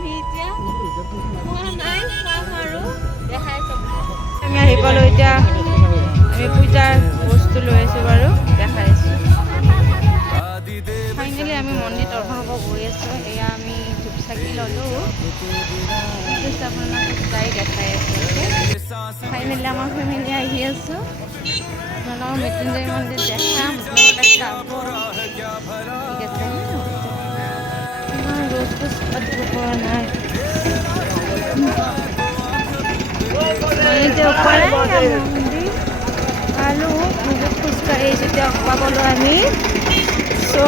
পামহি এতিয়া খোৱা নাই খাম আৰু দেখাই চব আমি আহি পালোঁ এতিয়া আমি পূজাৰ বস্তু লৈ আছোঁ বাৰু দেখাই আছোঁ ফাইনেলি আমি মন্দিৰ দৰ্শন কৰিব গৈ আছোঁ এয়া আমি ধূপ চাকি ল'লোঁ আপোনালোকক যাই দেখাই আছোঁ ফাইনেলি আমাৰ ফেমিলি আহি আছোঁ আপোনালোকৰ মৃত্যুঞ্জয় মন্দিৰ দেখাম ঠিক আছে ৰ'দ খোজ পাতিব পৰা নাই আৰু খোজকাঢ়ি যেতিয়া পাবলৈ আমি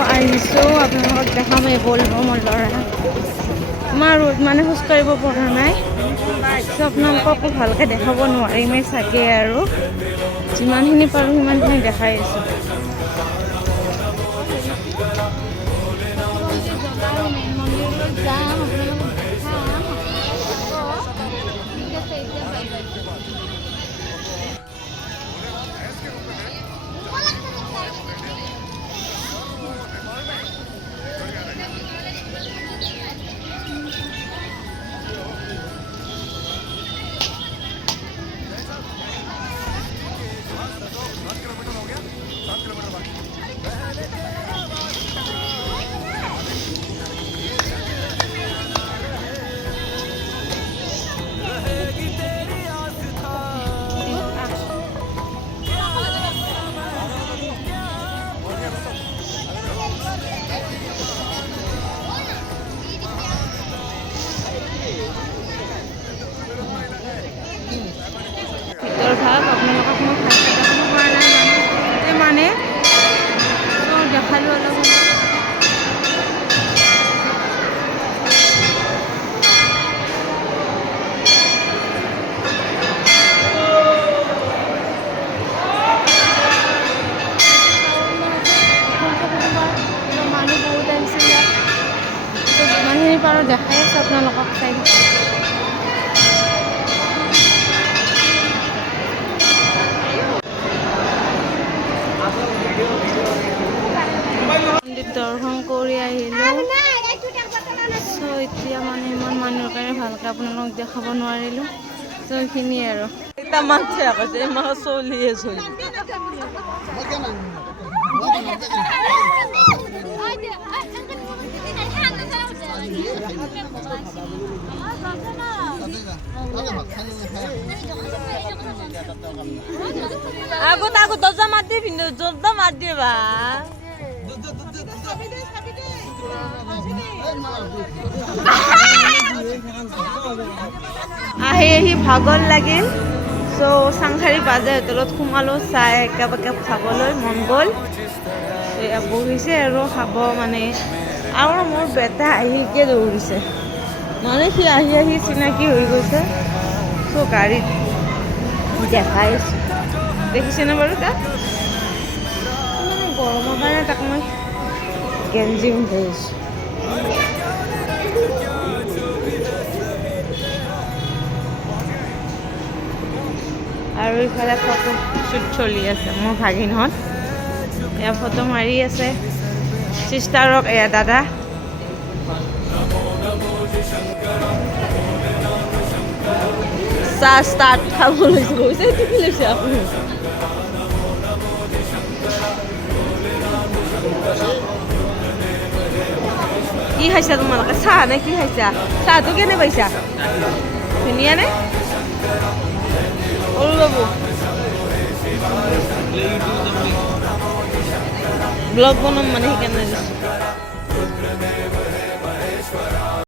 আহিছোঁ আপোনালোকক দেখাম এই বলবমৰ ল'ৰা ইমান ৰ'দ মানে খোজকাঢ়িব পৰা নাই আপোনালোককো ভালকৈ দেখাব নোৱাৰিমেই চাগে আৰু যিমানখিনি পাৰোঁ সিমানখিনি দেখাই আছোঁ মন্দিৰলৈ যাম আপোনালোকক দেখাম ঠিক আছে এতিয়া বাই বাই ভিতৰ ভাগ আপোনালোকক মই ভালকৈ দেখাব পৰা নাই মানে দেখালোঁ অলপ মানুহ বহুত আহিছে ইয়াত যিমানখিনি পাৰোঁ দেখাই আছোঁ আপোনালোকক চাই মন্দিৰ দৰ্শন কৰি আহিলোঁ এতিয়া মানে ইমান মানুহৰ কাৰণে ভালকৈ আপোনালোকক দেখাব নোৱাৰিলোঁ এইখিনিয়ে আৰু এটা মাছে কৈছে মাছ চলিয়ে চলি আগত দৰ্জা মাত দি পিন্ধো জোৰদা মাত দিয়ে বা আহি ভাগৰ লাগিল চাংখাৰী বাজাৰ হোটেলত সোমালোঁ চাই একাপ খাবলৈ মন গ'ল বহিছে আৰু খাব মানে আৰু মোৰ বেটা আহিকে দৌৰিছে মানে সি আহি চিনাকি হৈ গৈছে গাড়ীত দেখাইছোঁ দেখিছেনে বাৰু তাক মানে গৰমৰ কাৰণে তাক মই গেঞ্জি পিন্ধি আহিছোঁ আৰু ইফালে ফটো শ্বুট চলি আছে মোৰ ভাগিনহঁত এয়া ফটো মাৰি আছে চিষ্টাৰক এয়া দাদা চাহ ষ্টাৰ্ট খাব লৈছে কি লৈছে আপুনি কি খাইছা তোমালোকে চাহ নে কি খাইছা চাহটো কেনে পাইছা ধুনীয়া নে সৰু বাবু ব্লগ বনাম মানে সেইকাৰণে দিছোঁ